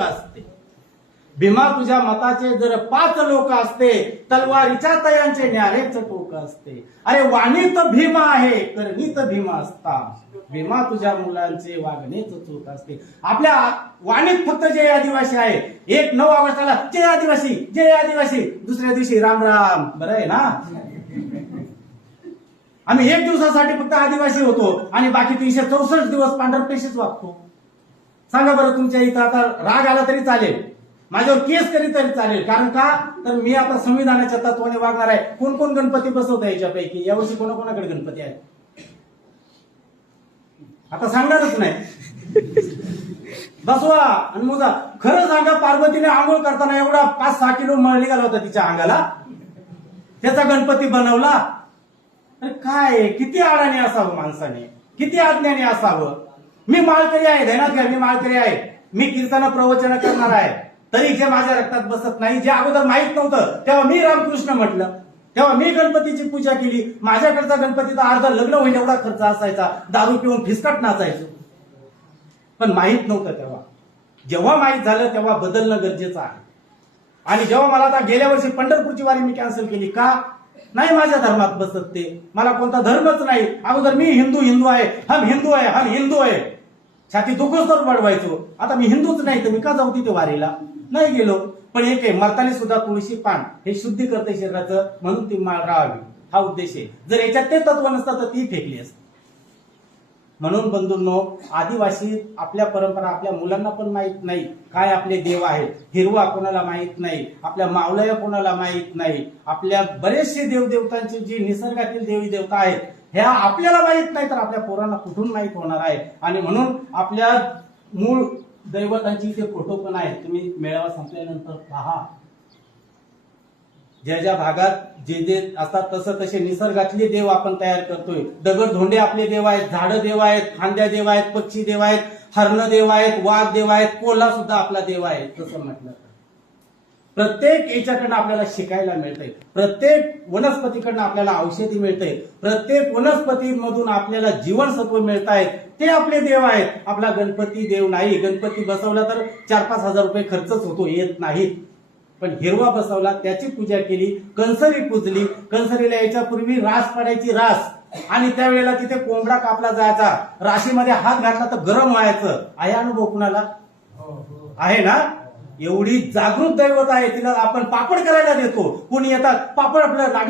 असते. भीमा तुझ्या मताचे जर 5 लोक असते, तलवारीच्या तयांचे न्यारेच टोक असते. अरे वाणीत भीमा आहे, करणीत भीमा असता. भीमा तुझ्या मुलांचे वागणेच चूक असते. आपल्या वाणीत फक्त जय आदिवासी आहे. 1-9 ऑगस्टला जय आदिवासी जय आदिवासी, दुसऱ्या दिवशी राम राम. बरं आहे ना. आम्ही 1 दिवसासाठी फक्त आदिवासी होतो आणि बाकी 364 दिवस पांढरपेशीच वागतो. सांगा बरं, तुमच्या इथं आता राग आला तरी चालेल, माझ्यावर केस करी तरी चालेल. कारण का, तर मी आता संविधानाच्या तत्वाने वागणार आहे. कोण कोण गणपती बसवत आहे याच्यापैकी? यावर्षी कोणाकोणाकडे गणपती आहे आता सांगणारच नाही. बसवा आणि मोजा. खरं सांगा, पार्वतीने आंघोळ करताना एवढा 5-6 किलो मळ निघाला होता तिच्या अंगाला, त्याचा गणपती बनवला. अरे काय, किती अडाणी असावं माणसाने, किती अज्ञानी असावं. मी माळकरी आहे, ध्यानात घ्या, मी माळकरी आहे. मी कीर्तन प्रवचन करणार आहे, तरी जे माझ्या रक्तात बसत नाही. जे अगोदर माहित नव्हतं तेव्हा मी रामकृष्ण म्हटलं, तेव्हा मी गणपतीची पूजा केली. माझ्याकडचा गणपतीचा अर्धा लग्न होईल एवढा खर्च असायचा, दारू पिऊन फिसकट नाचायचो. पण माहित नव्हतं तेव्हा. जेव्हा माहित झालं तेव्हा बदलणं गरजेचं आहे. आणि जेव्हा मला आता गेल्या वर्षी पंढरपूरची वारी मी कॅन्सल केली, का नाही माझ्या धर्मात बसत ते, मला कोणता धर्मच नाही. अगोदर मी हिंदू आहे, हम हिंदू आहे, छाती दुखच तर वाढवायचो. आता मी हिंदूच नाही तर मी का जाऊ तिथे वारीला? नाही गेलो. पण एक आहे, मरताना सुद्धा तुळशी पान हे शुद्धी करते शरीराचं, म्हणून ती माळ राहावी, हा उद्देश आहे. जर याच्यात ते तत्व नसतं तर ती फेकली असते. म्हणून बंधूंनो, आदिवासी आपल्या परंपरा आपल्या मुलांना पण माहित नाही. काय आपले देव आहेत, हिरवा कोणाला माहित नाही, आपल्या मावळया कोणाला माहित नाही. आपल्या बरेचसे देवदेवतांचे जे निसर्गातील देवी देवता आहेत ह्या आपल्याला माहित नाही, तर आपल्या पोरांना कुठून माहित होणार आहे. आणि म्हणून आपल्या मूळ दैवतांची ते फोटो पण आहेत, तुम्ही मेळावा संपल्यानंतर पहा. ज्या ज्या भागात जे जे असतात तसं तसे निसर्गातले देव आपण तयार करतोय. दगड धोंडे आपले देव आहेत, झाडं देव आहेत, फांद्या देव आहेत, पक्षी देव आहेत, हरण देव आहेत, वाघ देव आहेत, कोल्हा सुद्धा आपला देव आहे. तसं म्हटलं तर प्रत्येक याच्याकडनं आपल्याला शिकायला मिळतंय. प्रत्येक वनस्पतीकडनं आपल्याला औषधी मिळते. प्रत्येक वनस्पतीमधून आपल्याला जीवनसत्व मिळत आहेत, ते आपले देव आहेत. आपला गणपती देव नाही. गणपती बसवला तर 4-5 हजार रुपये खर्चच होतो, येत नाहीत. पण हिरवा बसवला, त्याची पूजा केली, कंसरी पूजली. कंसरीला याच्यापूर्वी रास पडायची, रास, आणि त्यावेळेला तिथे कोंबडा कापला जायचा. राशीमध्ये हात घातला तर गरम व्हायचं. आहे अनुभव कुणाला? आहे ना. एवढी जागृत दैवत आहे, तिला आपण पापड करायला देतो. कोणी येतात, पापड आपल्याला लागली